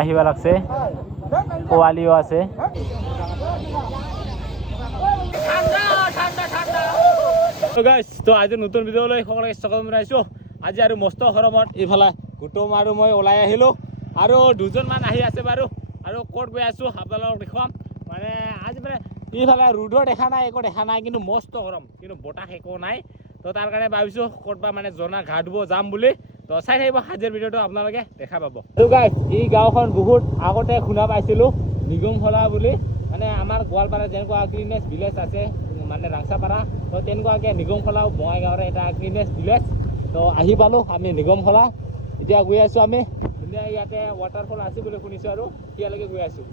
আহিবা লাগছে পোৱালিও আছে তো আজি নতুন ভিডিঅ'লৈ সকলোকে স্বাগতম জনাইছোঁ আজি আৰু মস্ত গৰমত এইফালে গুটুম আৰু মই ওলাই আহিলোঁ আৰু দুজনমান আহি আছে বাৰু আৰু ক'ত গৈ আছোঁ আপোনালোকক দেখুৱাম মানে আজি মানে এইফালে ৰ'দো দেখা নাই একো দেখা নাই কিন্তু মস্ত গৰম কিন্তু বতাহ একো নাই তো তাৰ কাৰণে ভাবিছোঁ ক'তবা মানে জনা ঘা ধুব যাম বুলি তো চাই থাকিব আজিৰ ভিডিঅ'টো আপোনালোকে দেখা পাব তো গাইছ এই গাঁওখন বহুত আগতে শুনা পাইছিলোঁ নিগমখলা বুলি মানে আমাৰ গোৱালপাৰা যেনেকুৱা ক্লিনেছ ভিলেজ আছে মানে ৰাংচাপাৰা তো তেনেকুৱাকৈ নিগমখলাও বঙাইগাঁৱৰ এটা ক্লিনেছ ভিলেজ তো আহি পালোঁ আমি নিগমখলা এতিয়া গৈ আছোঁ আমি ধুনীয়া ইয়াতে ৱাটাৰফল আছে বুলি শুনিছোঁ আৰু এতিয়ালৈকে গৈ আছোঁ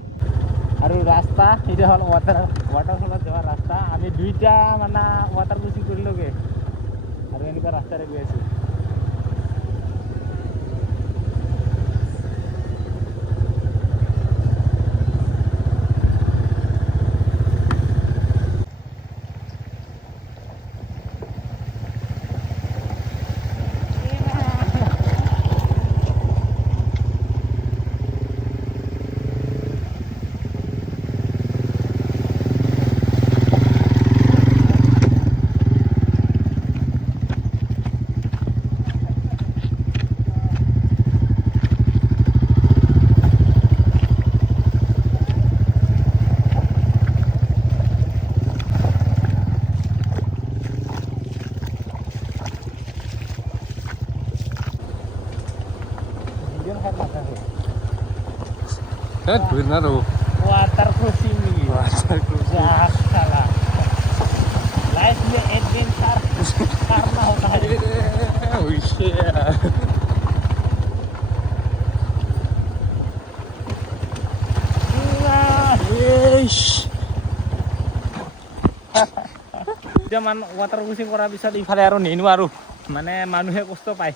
আৰু ৰাস্তা এটা হ'ল ৱাটাৰফলত যোৱাৰ ৰাস্তা আমি দুইটা মানে ৱাটাৰ ক্ৰচিং কৰিলোগৈ আৰু এনেকুৱা ৰাস্তাৰে গৈ আছোঁ benar loh. Water cruising nih. Water cruising. Salah. Life nya adventure karena tadi. Wih ya. Yes. Jaman water cruising কৰা পিছত ইফালে আৰু নেনো আৰু মানে মানুহে কষ্ট পায়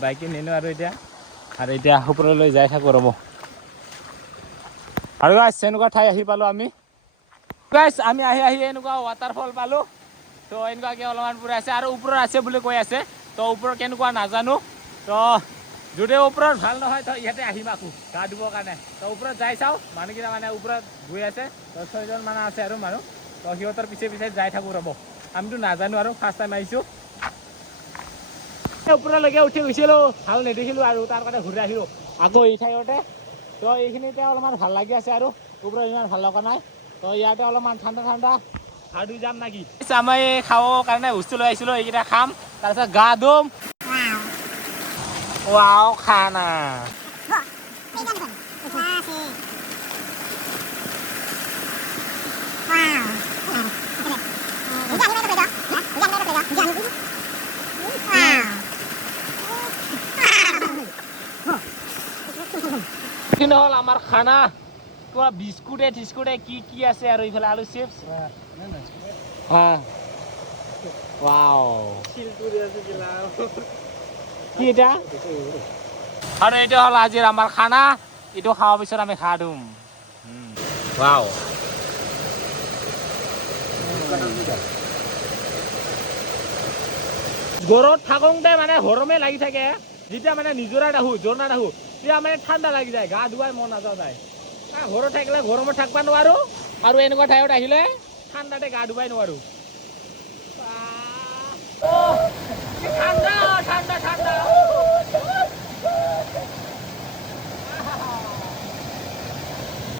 বাইকে নেনো আৰু এতিয়া ওপৰলৈ যাই থাকো ৰব আৰু গাইছ এনেকুৱা ঠাই আহি পালোঁ আমি গাইছ আমি আহি এনেকুৱা ৱাটাৰফল পালোঁ তো এনেকুৱাকৈ অলপমান পুৰা আছে আৰু ওপৰত আছে বুলি কৈ আছে তো ওপৰত কেনেকুৱা নাজানো তো যদি ওপৰত ভাল নহয় তো ইয়াতে আহিম আকৌ গা ধুবৰ কাৰণে তো ওপৰত যাই চাওঁ মানুহকেইটা মানে ওপৰত গৈ আছে তো 6জন মানে আছে আৰু মানুহ তো সিহঁতৰ পিছে যাই থাকোঁ ৰ'ব আমিতো নাজানো আৰু ফাৰ্ষ্ট টাইম আহিছোঁ ওপৰলৈকে উঠি গৈছিলোঁ ভাল নেদেখিলোঁ আৰু তাৰ কাৰণে ঘূৰি আহিলোঁ আকৌ এই ঠাইতে তো এইখিনিতে অলপমান ভাল লাগি আছে আৰু ওপৰত ইমান ভাল লগা নাই তো ইয়াতে অলপমান ঠাণ্ডা আৰু যাম নাকি আমি খাবৰ কাৰণে বস্তু লৈ আহিছিলোঁ এইকেইটা খাম তাৰপিছত গা ধুম ৱাও খানা কিন্তু হ'ল আমাৰ খানা কিবা বিস্কুটে কি আছে আৰু এইফালে আলু চিপছ ৱাও কি এটা আৰু এইটো হ'ল আজিৰ আমাৰ খানা এইটো খোৱাৰ পিছত আমি খা ধুম ৱাও ঘৰত থাকোঁতে মানে গৰমে লাগি থাকে যেতিয়া মানে নিজৰাত আহোঁ ঝৰ্ণাত আহোঁ তেতিয়া মানে ঠাণ্ডা লাগি যায় গা ধুৱাই মন নাযাওঁ যায় ঘৰত থাকিলে গৰমত থাকিব নোৱাৰোঁ আৰু এনেকুৱা ঠাইত আহিলে ঠাণ্ডাতে গা ধুৱাই নোৱাৰোঁ ঠাণ্ডা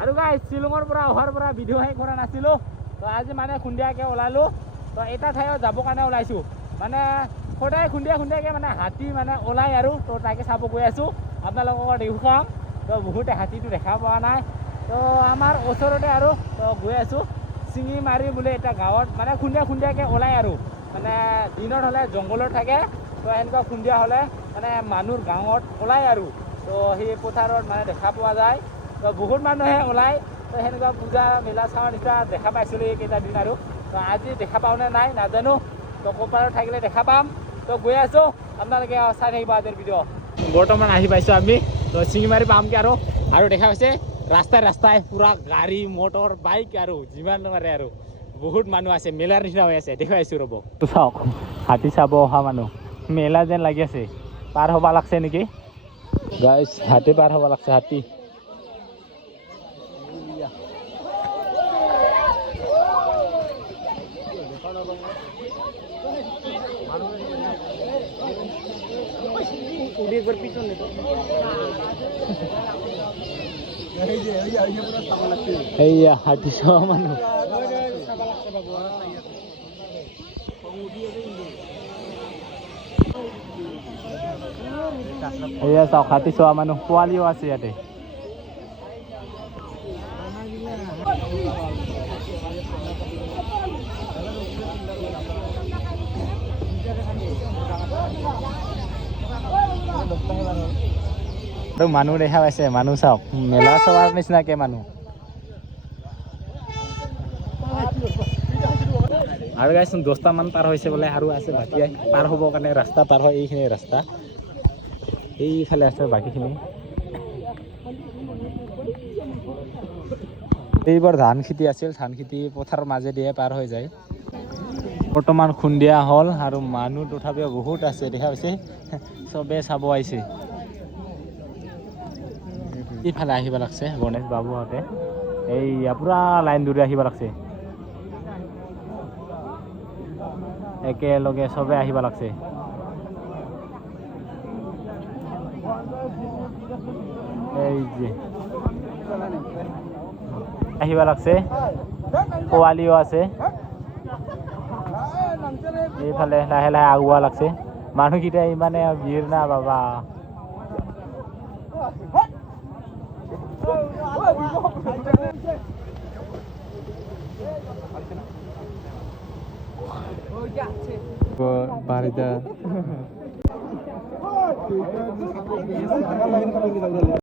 আৰু গাইছ শ্বিলঙৰ পৰা অহাৰ পৰা ভিডিঅ' কৰা নাছিলোঁ তো আজি মানে খুন্দিয়াকৈ ওলালোঁ তো এটা ঠাইত যাবৰ কাৰণে ওলাইছোঁ মানে সদায় খুন্দিয়াকৈ মানে হাতী মানে ওলাই আৰু তো তাকে চাব গৈ আছোঁ আপোনালোকক দেখুৱাম তো বহুতে হাতীটো দেখা পোৱা নাই তো আমাৰ ওচৰতে আৰু তো গৈ আছোঁ চিঙিমাৰি বুলি এটা গাঁৱত মানে খুন্দিয়াকৈ ওলাই আৰু মানে দিনত হ'লে জংঘলত থাকে তো এনেকুৱা খুন্দিয়া হ'লে মানে মানুহৰ গাঁৱত ওলাই আৰু তো সেই পথাৰত মানে দেখা পোৱা যায় তো বহুত মানুহে ওলায় তো সেনেকুৱা পূজা মেলা চাৱাৰ নিচিনা দেখা পাইছিলোঁ এইকেইটা দিন আৰু তো আজি দেখা পাওঁনে নাই নাজানো তো ক'ৰবাত থাকিলে দেখা পাম তো গৈ আছোঁ আপোনালোকে চাই থাকিব আজিৰ ভিডিঅ' বৰ্তমান আহি পাইছোঁ আমি তো চিঙিমাৰি পামগৈ আৰু দেখা পাইছে ৰাস্তাই পুৰা গাড়ী মটৰ বাইক আৰু যিমান পাৰে আৰু বহুত মানুহ আছে মেলাৰ নিচিনা হৈ আছে দেখুৱাইছোঁ ৰ'ব চাওক হাতী চাব অহা মানুহ মেলা যেন লাগি আছে পাৰ হ'ব লাগছে নেকি গাইছ হাতী পাৰ হ'ব লাগছে হাতী এইয়া হাতী চোৱা মানুহ এইয়া চাওক হাতী চোৱা মানুহ পোৱালিও আছে ইয়াতে আৰু মানুহ দেখা পাইছে মানুহ চাওক মেলা চোৱাৰ নিচিনাকে মানুহ আৰু গাইছ 10টা মান পাৰ হৈছে বোলে আৰু আছে বাকী পাৰ হ'বৰ কাৰণে ৰাস্তা পাৰ হয় এইখিনি ৰাস্তা এইফালে আছে বাকীখিনি এইবাৰ ধান খেতি আছিল ধান খেতি পথাৰৰ মাজেদিয়ে পাৰ হৈ যায় বৰ্তমান খুন্দিয়া হ'ল আৰু মানুহ তথাপিও বহুত আছে দেখা পাইছে চবে চাব আহিছে ইফালে আহিব লাগছে গণেশ বাবুহঁতে এইয়া পুৰা লাইন ধৰি আহিব লাগছে একেলগে চবে আহিব লাগছে এই যে আহিব লাগছে পোৱালিও আছে এইফালে লাহে লাহে আগুৱা লাগছে মানুহকেইটা ইমানে ভিৰ না বাবা বাড়িটা